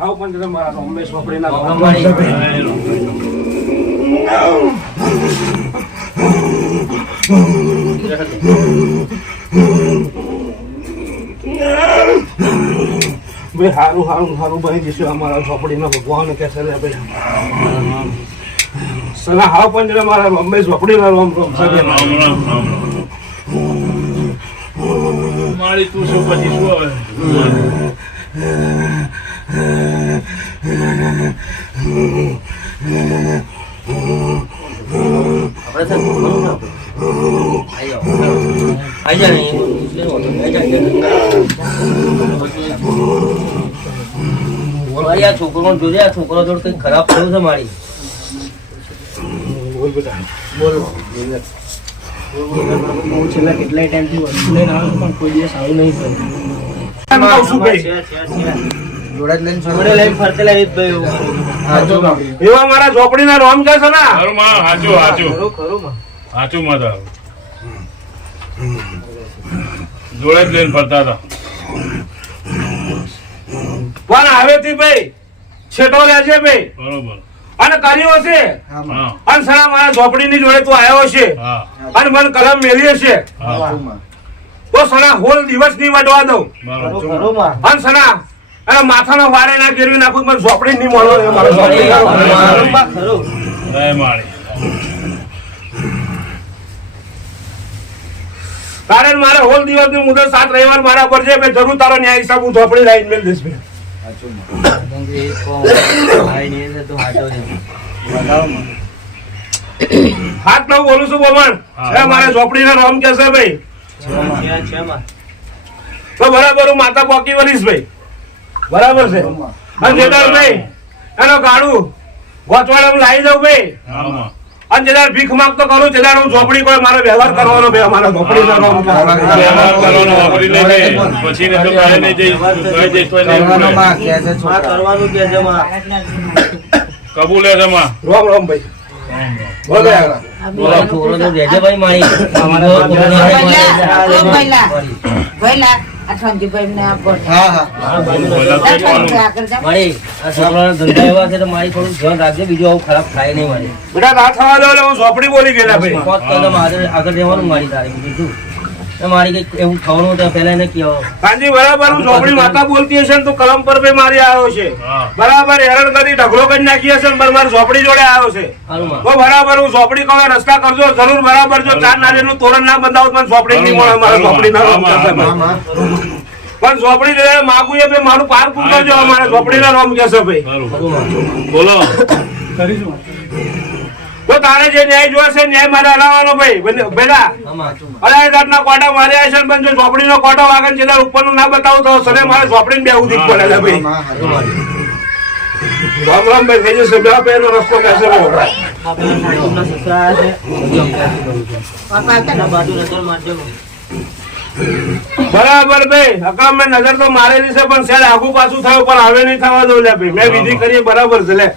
હાવ પણ મારા રમેશ વાપરીના ભાઈ હારું હારું હારું ભાઈ જઈશું અમારા ઝોપડીના ભગવાન કે છે ભાઈ સલા હાવ પણ મારા રમેશ વાપરીના રોમ રોમ સગે મારી તું શું પછી શું આવે છોકરો જોજે આ છોકરો જોડે કઈ ખરાબ થયું છે મારી બોલ બેટા બોલો હું છેલ્લા કેટલાય ટાઈમથી વસ્તુ લઈને આવ્યો પણ કોઈ દિવસ આવ્યું નહીં જોડે લઈને ફરતેલા એ જ ભાઈ એવા મારા ઝોપડીના રોમ કે છે ને ખરું માં હાચું હાચું ખરું હાચું મત જોડે જ લઈને ફરતા હતા પણ હવેથી ભાઈ છેટો લેજે ભાઈ બરોબર અને કર્યો હશે હા અને સણા મારા ઝોપડીની જોડે તું આવ્યો છે હા અને મને કલમ મેલી છે હા તો સણા હોલ દિવસ ની વાટવા દઉં બરોબર અને સણા અને માથાનો વારે ના ગેરવી નાખું મને ઝોપડી નહીં મળો મારો ઝોપડી જય માળી કારણ મારે હોલ દિવસ ની મુદત 7 રવિવાર મારા પર છે ભાઈ જરૂર તારો ન્યાય હિસાબ હું ઝોપડી લાઈન મેલ દઈશ ભાઈ હાથ ન બોલું છું બોમણ મારે ઝોપડીના રોમ કે છે ભાઈ તો બરાબર હું માતા પોકી વળીશ ભાઈ બરાબર છે અને જેદાર ભાઈ એનો ગાડું ગોચવાડામાં લાવી દઉં ભાઈ હા અને જેદાર ભીખ માંગતો કરું જેદાર હું ઝોપડી કોઈ મારો વ્યવહાર કરવાનો ભાઈ અમારા ઝોપડીના રોમ વ્યવહાર કરવાનો વાપરી લેજે પછી ને તો કાલે નહીં જઈશ તો નહીં કરવાનું કે છે માં કબૂલે છે માં રોમ રોમ ભાઈ બોલો યાર છોકરો તો દેજે ભાઈ મારી મારી આ છોકરાના ધંધા એવા છે તો મારી થોડું ધ્યાન રાખજે બીજું આવું ખરાબ થાય નહીં મારી બેટા ના થવા દો એટલે હું ઝોપડી બોલી ગયેલા ભાઈ પોત કદમ આગળ રહેવાનું મારી તારી બીજું મારી કઈક એવું થવાનું તો પહેલા એને કહો કાંજી બરાબર હું ઝોપડી માતા બોલતી હશે ને તો કલમ પર ભાઈ મારી આવ્યો છે હા બરાબર હેરાન કરી ઢગલો કરી નાખી હશે ને પણ મારી ઝોપડી જોડે આવ્યો છે તો બરાબર હું ઝોપડી કહો રસ્તા કરજો જરૂર બરાબર જો 4 નારિયેળનું તોરણ ના બંધાવું પણ ઝોપડી નહીં મળે મારા ઝોપડી ના રોમ કહેશે ભાઈ પણ ઝોપડી જોડે માગું એ ભાઈ મારું પાર પૂર કરજો અમારા ઝોપડી ના રોમ કહેશે ભાઈ બોલો તો તારે જે ન્યાય જોશે ન્યાય મારે હલાવવાનો ભાઈ બેટા 2.5 કોટા માર્યા છે પણ જો ઝોપડી નો કોટો વાગન છે ઉપરનું ના બતાવું તો સરે મારે ઝોપડી બે ઉધી પડે છે ભાઈ રામ રામ ભાઈ થઈ જશે બે પેરનો રસ્તો કહેશે બરાબર ભાઈ અકરમ મેં નજર તો મારેલી છે પણ શેર આગુ પાછું થયું પણ હવે નહીં થવા દઉં લે ભાઈ મેં વિધિ કરી બરાબર છે લે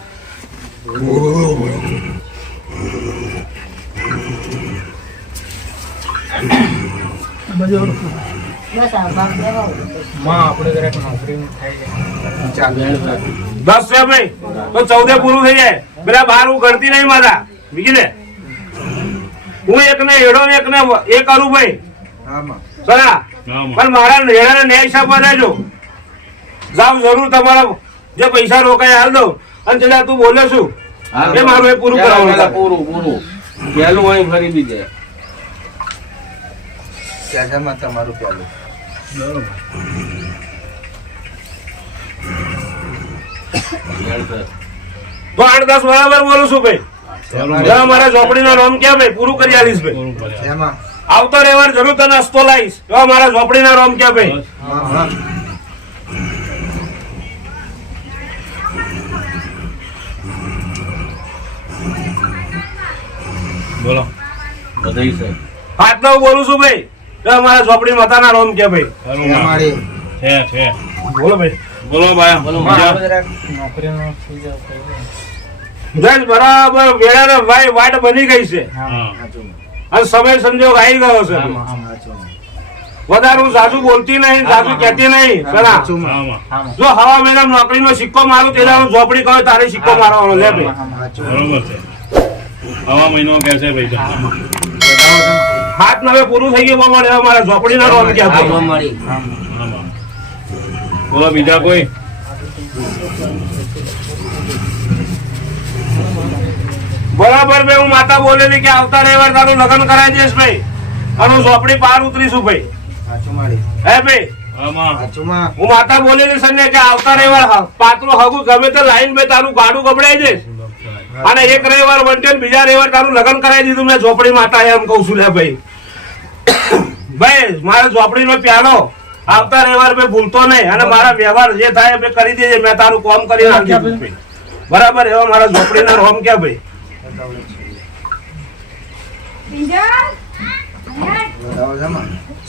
બસ છે ભાઈ તો 14 પૂરું થઈ જાય પેલા 12 હું કરતી નહીં મારા બીજી ને હું એક ને હેડો ને એક ને એ કરું ભાઈ સરા પણ મારા હેડા ને હિસાબ દેજો જાવ જરૂર તમારા જે પૈસા રોકાય હાલ દઉં અને છેલ્લા તું બોલે છું એ મારું એ પૂરું કરાવવાનું પૂરું પેલું અહીં ખરીદી જાય ત્યાંમાં તમારું પેલું તો 8-10 બરાબર બોલું છું ભાઈ મારા ઝોપડી નો રોમ ક્યાં ભાઈ પૂરું કરી આલીશ ભાઈ આવતો રહેવાર જરૂર તને હસતો લાવીશ મારા ઝોપડી ના રોમ ક્યાં ભાઈ બોલો બધાઈ છે હાથ નો બોલું છું ભાઈ મારા ઝોપડી માતાના રોમ કે ભાઈ છે બોલો ભાઈ બોલો ભાઈ બોલો જજ બરાબર વેળાનો ભાઈ વાટ બની ગઈ છે અને સમય સંજોગ આવી ગયો છે વધારે હું સાસુ બોલતી નહીં, સાસુ કહેતી નહીં. પેલા આમાં જો હવા મહિના નોકરીનો સિક્કો મારું તેના હું ઝોપડી કહું તારે સિક્કો મારવાનો લે ભાઈ. બરોબર છે. હવા મહિનો કે છે ભાઈ તમને. 7 નવે પૂરું થઈ ગયું પ્રમાણે હવે મારા ઝોપડીના રોમ ક્યાં આ ભાઈ? મળી આમાં બોલો બીજા કોઈ? બરાબર ભાઈ હું માતા બોલેલી કે આવતા રવિવાર તારું લગ્ન કરાવી દઈશ ભાઈ અને હું ઝોપડી પાર ઉતરીશું ભાઈ. હે ભાઈ આમાં હું માતા બોલેલી છે ને કે આવતા રવિવાર પાતળું હગું ગમે તે લાઈન ભાઈ તારું ગાડું ગબડાઈ દઈશ અને એક રવિવાર વંટે ને બીજા રવિવાર તારું લગ્ન કરાવી દીધું મેં ઝોપડી માતા એમ કઉ છું લે ભાઈ. ભાઈ મારે ઝોપડી નો પ્યાલો આવતા રવિવાર ભાઈ ભૂલતો નહીં અને મારા વ્યવહાર જે થાય એ કરી દેજે. મેં તારું કામ કરી નાખ્યું ભાઈ. બરાબર એવા મારા ઝોપડી ના રોમ ક્યાં ભાઈ?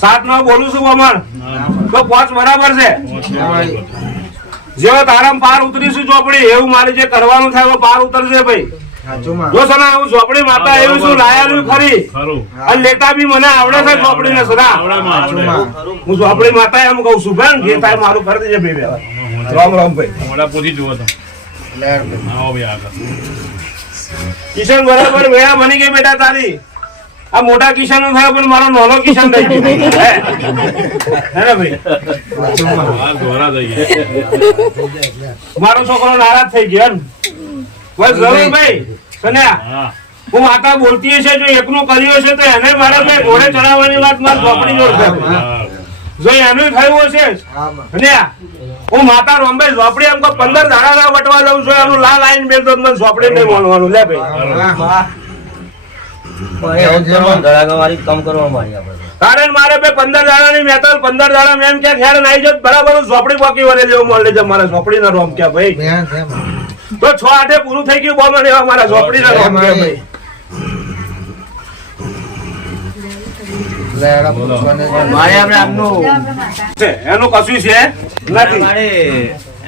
7 9 બોલું છું અમર તો 5 બરાબર છે. જેવો તારામ પાર ઉતરીશું ઝોપડી એવું મારે જે કરવાનું થાય એવો પાર ઉતરશે ભાઈ. જો સના હું ઝોપડી માતા એવું છું લાયાલું ખરી ખરું. અને લેતા બી મને આવડે છે ઝોપડી ને સદા. આવડામાં આવડે. હું ઝોપડી માતા એમ કઉ છું બેન જે થાય મારું કરી દેજે ભાઈ વ્યવહાર. રામ રામ ભાઈ. મોડા પૂછી જુઓ તમે. આવો ભાઈ આગળ. કિશન બરાબર વેળા બની ગઈ બેટા તારી. આ મોટા કિશન નું થાય પણ મારો નાનો કિશન થઈ ગયો હે ને ભાઈ? આ ધોરા થઈ ગયા. મારો છોકરો નારાજ થઈ ગયો ને બસ જરૂર ભાઈ. સન્યા હા હું માતા બોલતી હશે જો એકનું કર્યું હશે તો એને મારા ભાઈ ઘોડે ચડાવવાની વાત મારી ઝોપડી જોડ છે. જો એનું થયું હશે સન્યા હું માતા રોંબે ઝોપડી એમ 15 દાડા વટવા દઉં છું એનું લાલ આઈન બેલ તો મને ઝોપડી નહીં બોલવાનું લે ભાઈ. ધડાકાવાળી કામ કરવા માંડી આપણે. કારણ મારે બે 15 દાડાની મેં તો 15 દાડા મેં એમ કે ખેર નાઈ જો બરાબર ઝોપડી પાકી વરે જેવું મોલ લેજે મારા ઝોપડી ના રોમ ક્યાં ભાઈ? તો 6 8 પૂરું થઈ ગયું બોલ એવા મારા ઝોપડી ના રોમ ક્યાં ભાઈ? મારે આપણે આપનું છે એનું કશું છે નથી.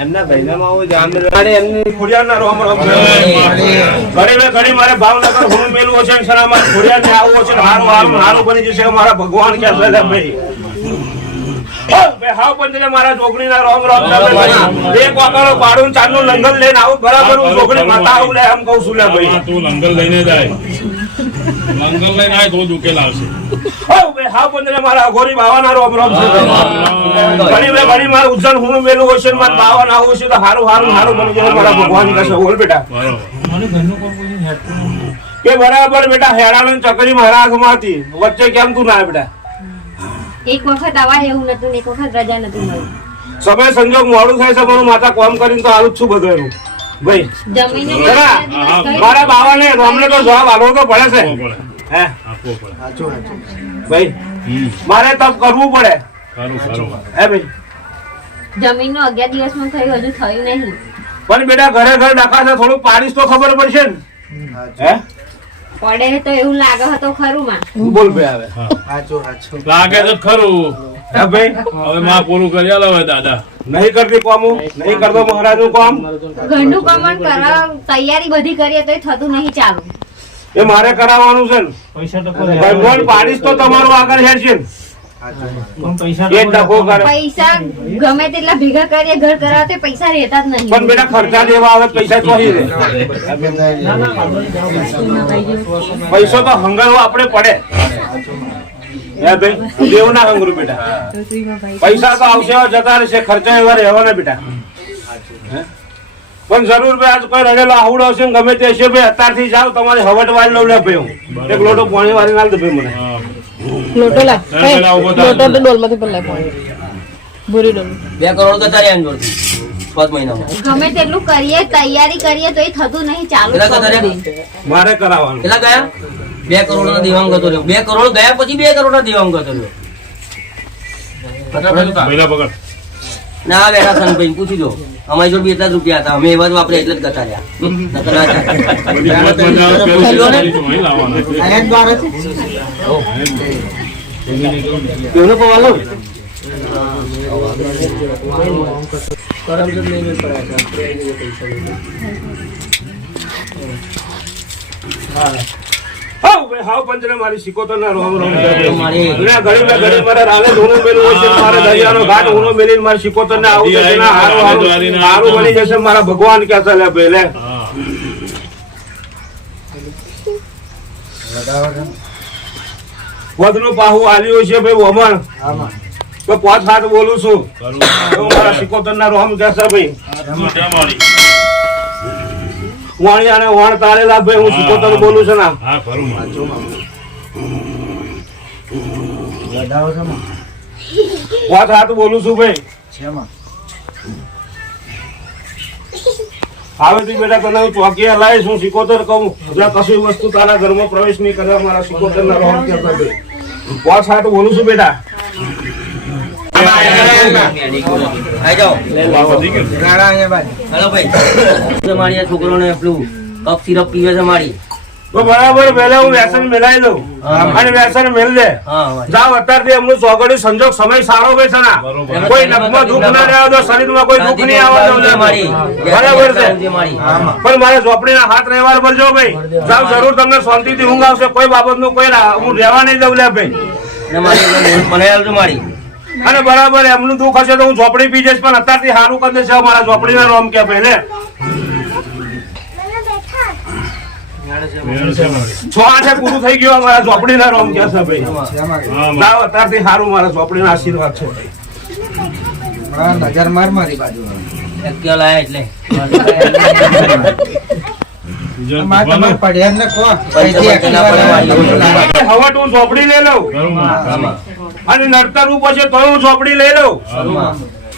એમના ભાઈનામાં આવું જામનગર એમની ખોડિયારના રોમ રોમ છે. ઘડી મારે ભાવનગર હું મેલું છે સનામાં ખોડિયારને આવવું છે હારું બની જશે મારા ભગવાન ક્યાં છે ભાઈ? હાવ પંજરે મારા ચોકડીના રોમ રોમ છે ભાઈ. એક વાકારો પાડું ચારનું લંગન લઈને આવું બરાબર હું ચોકડી માતા આવું લે એમ કહું છું લે ભાઈ. આમાં તું લંગર લઈને જાય. લંગર લઈને આય તો જ ઉકેલ આવશે. હાવ પંજરે મારા અઘોરી બાવાના રોમ રોમ છે. ઘણી મારે ઉજ્જૈન હું મેલું હોય છે ને મારા બાવાના આવું છે તો હારું બની જશે મારા ભગવાન કહેશે બોલ બેટા. કે બરાબર બેટા હેરાનો ચકરી મારા હાથમાં હતી વચ્ચે કેમ તું ના બેટા? એક વખત આવા એવું નતું ને એક વખત રજા નતું મળ્યું. સમય સંજોગ મોડું થાય છે પણ હું માતા કામ કરીને તો આવું જ છું બધું એનું ભાઈ. જમીને બરા, મારા બાવાને રોમને તો જવાબ આપવો તો પડે છે આપવો પડે. હે આપવો પડે. ભાઈ. હમ. મારે તપ કરવું પડે સારું સારું. હે ભાઈ. જમીનનું 11 દિવસમાં થયું હજુ થયું નહીં. પણ બેટા ઘરે ડખા છે થોડું પાડીશ તો ખબર પડશે ને. હે પડે તો એવું લાગે હતો ખરું માં. બોલ ભાઈ આવે. લાગે તો ખરું. હે ભાઈ. હવે માં પૂરું કરી આલો હવે દાદા. નહીં કરતી કામ હું નહીં કરતો મહારાજનું કામ ઘરનું કમણ કરવા તૈયારી બધી કરીએ તોય થતું નહીં ચાલુ. એ મારે કરાવવાનું છે ને. ભગવાન પાડીશ તો તમારું આગળ હેડશે ને. એ ડખો કરે પૈસા ગમે તેટલા ભેગા કરીએ ઘર કરાવે તો પૈસા રહેતા જ નહીં. પણ બેટા ખર્ચા દેવા આવે પૈસા તો અહીં રહે. પૈસો તો હંગારવો આપણે પડે. હે ભાઈ દેવ ના હંગરું બેટા. પૈસા તો આવશે એવા જતા રહેશે ખર્ચા એવા રહેવાના બેટા. પણ જરૂર ભાઈ આજ કોઈ રહેલો આવડો હશે ને ગમે તે હશે ભાઈ અત્યારથી જાવ તમારે હવટ વાળી લઉં લે ભાઈ હું એક લોટો પાણી વાળી નાખ દે ભાઈ મને. લોટો લાગ પેલા ઉભો થા. લોટો તો ડોલમાંથી પણ લાગ ભૂરી ડોલ 2 કરોડ ગતા રહ્યા એમ જોડથી 5 મહિનામાં. ગમે તેટલું કરીએ તૈયારી કરીએ તોય થતું નહીં ચાલુ. કેટલા ગતા રહ્યા? મારે કરાવવાનું. કેટલા ગયા? 2 કરોડ ના દેવાંગ ગતો રહ્યો. 2 કરોડ ગયા પછી 2 કરોડ ના દેવાંગ ગતો રહ્યો. મહિના પકડ. ના બેઠા સનભાઈ પૂછી દો અમારી જોડે બી એટલા જ રૂપિયા હતા અમે એવા જ વાપરે એટલે જ ગતા રહ્યા. નકર ના ચાલે. બધી કિંમત માં પેલું અહીં લાવવાનું. કેવનો પવાલો હાવ ભાઈ હાવ પંચને મારી સિકોતર ના રોમ રોમ મારી ઘડી મારે રાલે ધૂણું મેલું હોય છે મારે દરિયાનો ઘાટ ઊનો મેલીને મારી સિકોતર ને આવું થશે ને હારું બની જશે મારા ભગવાન કે છે લે ભાઈ લે વધનું પાહુ આલ્યું છે ભાઈ વમણ તો 5 હાથ બોલું છું તો મારા સિકોતર ના રોમ કે છે ભાઈ મોટા મારી વાણિયાને વાણ તારેલા ભાઈ હું સિકોતર બોલું છું ના હા ખરું માં 5 હાથ બોલું છું ભાઈ હવે તું બેટા તને હું ચોકી લાવીશ હું સિકોતર કહું એટલે કશી વસ્તુ તારા ઘરમાં પ્રવેશ નહીં કરે મારા સિકોતર ના રોમ કે ભાઈ 5 હાથ બોલું છું બેટા આઈ જાઓ હેલો ભાઈ મારી આ છોકરોને પેલું કપ સિરપ પીવે છે મારી તો બરાબર પહેલા હું વ્યસન મેલાઈ દઉં અને વ્યસન મેલ દે હા મારી જાવ અત્યારથી એમનું ચોગડી સંજોગ સમય સારો હોય છે ના કોઈ નખમાં દુઃખ ના રહેવા દો શરીરમાં કોઈ દુઃખ નહીં આવવા દો મારી બરાબર છે મારી પણ મારે ઝોપડીના હાથ રહેવા ભરજો ભાઈ જાવ જરૂર તમને શાંતિથી ઊંઘ આવશે કોઈ બાબતનું કોઈ હું રહેવા નહીં દઉં લે ભાઈ અને મારી મને આવજો મારી અને બરાબર એમનું દુઃખ હશે તો હું ઝોપડી પી જઈશ પણ અત્યારથી સારું કરી દેશે મારા ઝોપડીના રોમ કે ભાઈ લે મેળ છે મારી 6 પૂરું થઈ ગયું મારા ઝોપડીના રોમ કે છે ભાઈ હા જાવ અત્યારથી સારું મારા ઝોપડીના આશીર્વાદ છે ભાઈ નજર માર મારી બાજુ ક્યાં લાયા એટલે બીજા પડ્યા ને કો હવે તું ઝોપડી લઈ લઉં ખરું માં અને નડતર ઉપર છે તો હું ઝોપડી લઈ લઉં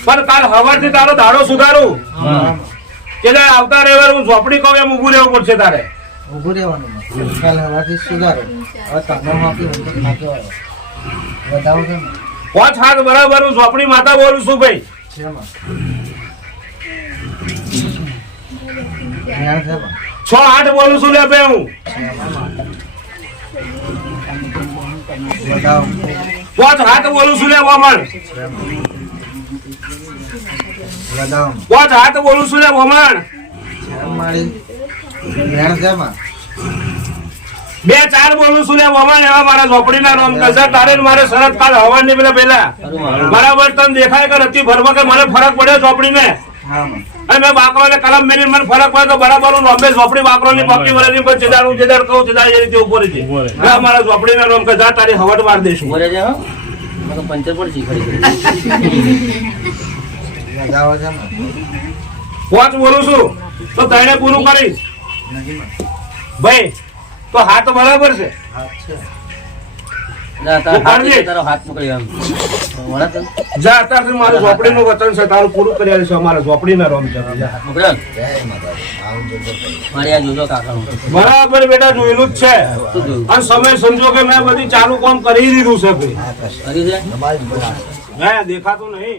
પણ કાલ હવારથી તારો દાડો સુધારું એટલે આવતા રવિવારે હું ઝોપડી કહું એમ ઊભું રહેવું પડશે તારે ઉભું રહેવાનું કાલ હવાથી સુધારો હવે તમે માપી વધાવો છે ને 5 હાથ બરાબર હું ઝોપડી માતા બોલું છું ભાઈ શેમાં? જ્ઞાન છે બા. 6 હાથ બોલું છું લે ભાઈ હું વધાવો 5 હાથ બોલું છું લે વમણ વધાવો 5 હાથ બોલું છું લે વમણ મારી જ્ઞાન છે બા. 2 4 બોલું છું લે વમણ એવા મારા ઝોપડીના રોમ કસે તારે ને મારે શરત કાલ હવાની પેલા બરાબર તને દેખાય કે નથી ભરવા કે મને ફરક પડ્યો ઝોપડીને હા માં. અને મેં બાકરોને કલમ મેલીને મને ફરક પડે તો બરાબર હું નોંધે ઝોપડી બાકરોની પક્કી વરેની પર જેદાર હું જેદાર કહું જેદાર એ રીતે ઉભો રહી છે ઉભો રહે. એટલે મારા ઝોપડીના રોમ કે જા તારી હવટ માર દઈશું બોલે છે હા મને તો પંચર પણ શીખડી વધાવો છે ને 5 બોલું છું તો તને પૂરું કરીશ નથી માં. ભાઈ તો હાથ બરાબર છે હાથ છે તારો હાથ પકડી આમ વળા તને જા અત્યારથી મારું ઝોપડીનું વચન છે તારું પૂરું કરી આલીશ અમારા ઝોપડીના રોમ છે પકડ જય માતાજી. આવું જોજો ભાઈ. મારી આ જોજો કાકાનું બરાબર બેટા જોયેલું જ છે શું જોયું અને સમય સંજોગે મેં બધી ચાલુ કામ કરી દીધું છે ભાઈ આ કશું. કરી છે તમારી બોલા. હે દેખાતું નહીં